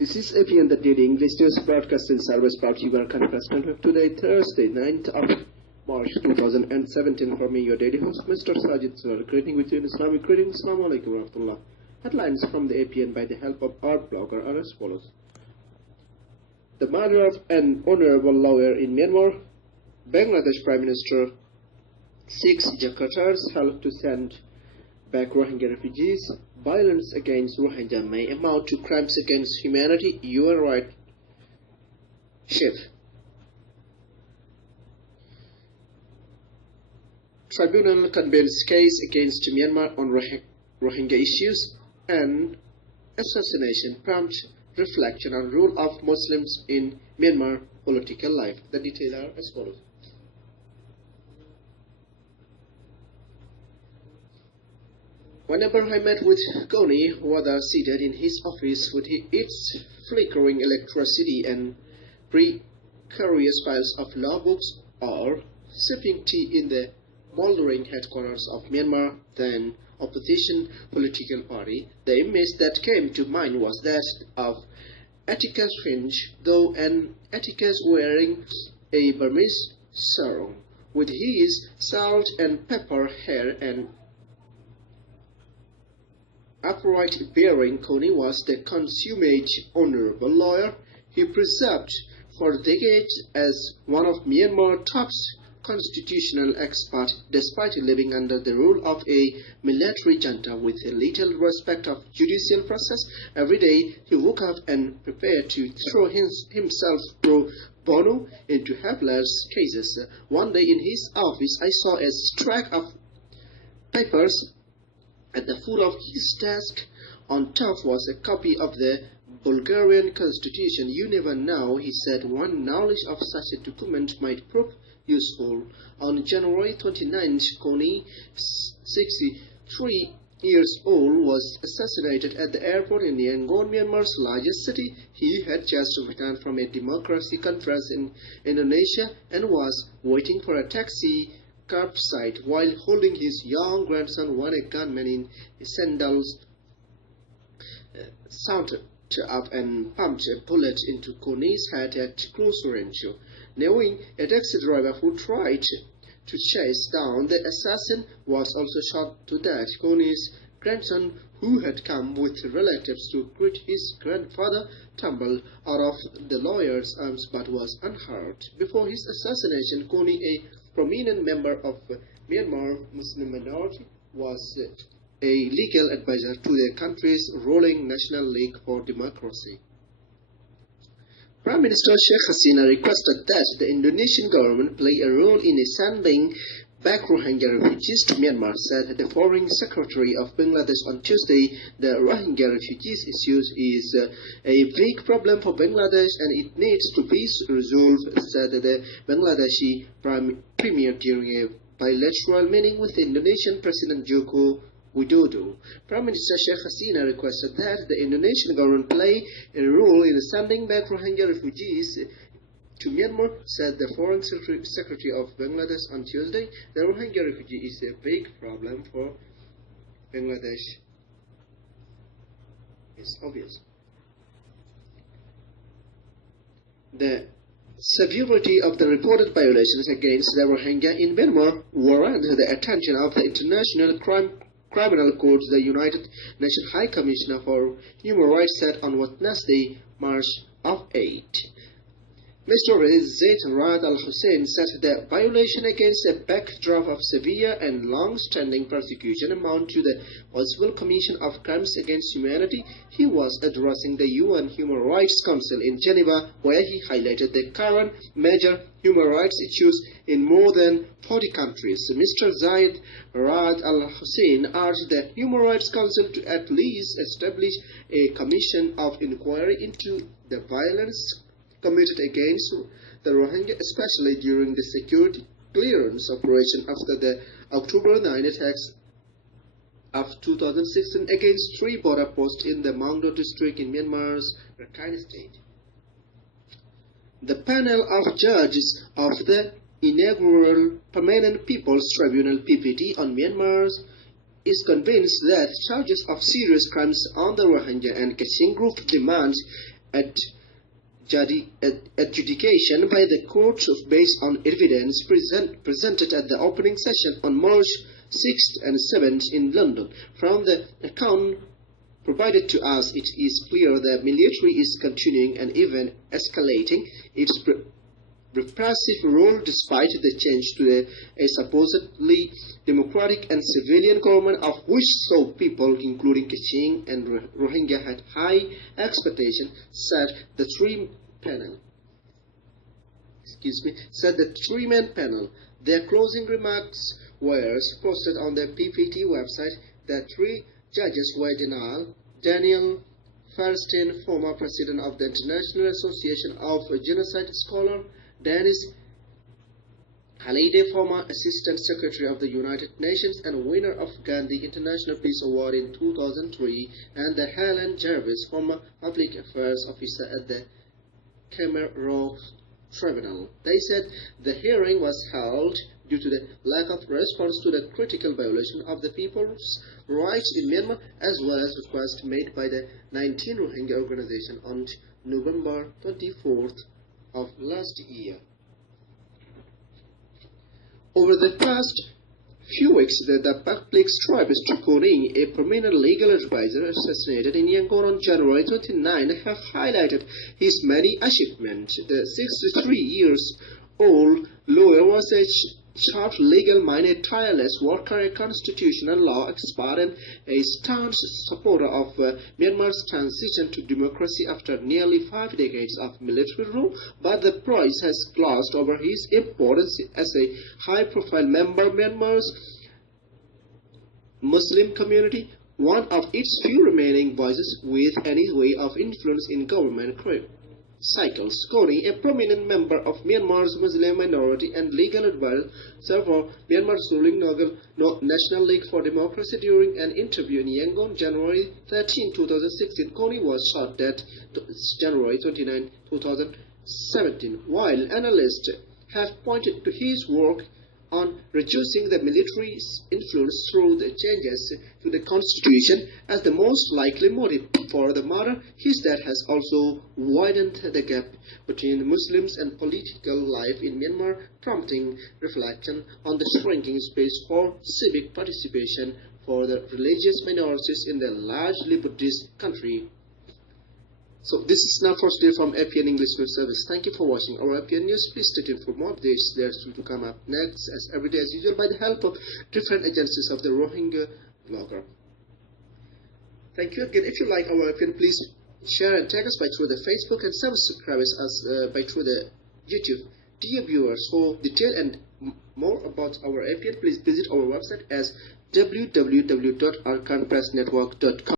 This is APN, the daily English news broadcasting service brought to you by Arakan Press Conference today, Thursday, 9th of March 2017. For me, your daily host, Mr. Sajid Sir, greeting with you in Islamic greeting. Assalamu alaikum wa rahmatullah. Headlines from the APN by the help of our blogger are as follows. The murder of an honorable lawyer in Myanmar. Bangladesh Prime Minister seeks Jakarta's help to send back Rohingya refugees. Violence against Rohingya may amount to crimes against humanity. You are right, Chef. Tribunal convenes case against Myanmar on Rohingya issues. And assassination prompts reflection on role of Muslims in Myanmar political life. The details are as follows. Whenever I met with Koni, whether seated in his office with its flickering electricity and precarious piles of law books, or sipping tea in the mouldering headquarters of Myanmar, then opposition political party, the image that came to mind was that of Atticus Finch, though an Atticus wearing a Burmese sarong, with his salt and pepper hair and upright bearing. Koni was the consummate honorable lawyer. He preserved for decades as one of Myanmar's top constitutional experts, despite living under the rule of a military junta with little respect of judicial process. Every day he woke up and prepared to throw himself pro bono into helpless cases. One day in his office I saw a stack of papers at the foot of his desk. On top was a copy of the Bulgarian constitution. You never know, he said, one knowledge of such a document might prove useful. On January 29th, Koni, 63 years old, was assassinated at the airport in Yangon, Myanmar's largest city. He had just returned from a democracy conference in Indonesia and was waiting for a taxi curbside while holding his young grandson when a gunman in sandals sauntered up and pumped a bullet into Koni's head at close range. Knowing a taxi driver who tried to chase down the assassin was also shot to death. Koni's grandson, who had come with relatives to greet his grandfather, tumbled out of the lawyer's arms but was unhurt. Before his assassination, Koni, a prominent member of Myanmar Muslim minority, was a legal advisor to the country's ruling National League for Democracy. Prime Minister Sheikh Hasina requested that the Indonesian government play a role in sending back Rohingya refugees to Myanmar, said the Foreign Secretary of Bangladesh on Tuesday. The Rohingya refugees issue is a big problem for Bangladesh and it needs to be resolved, said the Bangladeshi Premier during a bilateral meeting with Indonesian President Joko Widodo. Prime Minister Sheikh Hasina requested that the Indonesian government play a role in sending back Rohingya refugees to Myanmar, said the Foreign Secretary of Bangladesh on Tuesday. The Rohingya refugee is a big problem for Bangladesh. It's obvious. The severity of the reported violations against the Rohingya in Myanmar warrant the attention of the International Criminal Court. The United Nations High Commissioner for Human Rights said on Wednesday, March 8. Mr. Zaid Rad al-Hussein said the violation against a backdrop of severe and long-standing persecution amount to the possible commission of crimes against humanity. He was addressing the UN Human Rights Council in Geneva, where he highlighted the current major human rights issues in more than 40 countries. Mr. Zaid Rad al-Hussein urged the Human Rights Council to at least establish a commission of inquiry into the violence committed against the Rohingya, especially during the security clearance operation after the October 9 attacks of 2016 against 3 border posts in the Mangdo district in Myanmar's Arakan state. The panel of judges of the inaugural Permanent People's Tribunal (PPT) on Myanmar is convinced that charges of serious crimes on the Rohingya and Kachin group demand adjudication by the court based on evidence presented at the opening session on March 6th and 7th in London. From the account provided to us, it is clear the military is continuing and even escalating its repressive role despite the change to a supposedly democratic and civilian government, of which some people, including Kachin and Rohingya, had high expectations, said the three-man panel. Their closing remarks were posted on the PPT website. The three judges were Daniel Feinstein, former president of the International Association of Genocide Scholars, Dennis Halide, former Assistant Secretary of the United Nations and winner of Gandhi International Peace Award in 2003, and the Helen Jarvis, former Public Affairs Officer at the Khmer Rouge Tribunal. They said the hearing was held due to the lack of response to the critical violation of the people's rights in Myanmar, as well as requests made by the 19 Rohingya organizations on November 24th of last year. Over the past few weeks, the public tribes to Koning, a prominent legal advisor assassinated in Yangon on January 29, have highlighted his many achievements. The 63-year-old lawyer was a sharp legal-minded, tireless worker, a constitutional law expert, and a staunch supporter of Myanmar's transition to democracy after nearly 5 decades of military rule. But the press has glossed over his importance as a high-profile member of Myanmar's Muslim community, one of its few remaining voices with any way of influence in government cycles. Kony, a prominent member of Myanmar's Muslim minority and legal advisor for Myanmar's ruling National League for Democracy, during an interview in Yangon, January 13, 2016, Kony was shot dead January 29, 2017. While analysts have pointed to his work on reducing the military's influence through the changes to the constitution as the most likely motive for the murder, his death has also widened the gap between Muslims and political life in Myanmar, prompting reflection on the shrinking space for civic participation for the religious minorities in the largely Buddhist country. So this is now first day from APN English News Service. Thank you for watching our APN News. Please stay tuned for more updates. There's to come up next, as every day as usual, by the help of different agencies of the Rohingya blogger. Thank you again. If you like our APN, please share and tag us by through the Facebook, and subscribe us by through the YouTube. Dear viewers, for detail and more about our APN, please visit our website as www.arakanpressnetwork.com.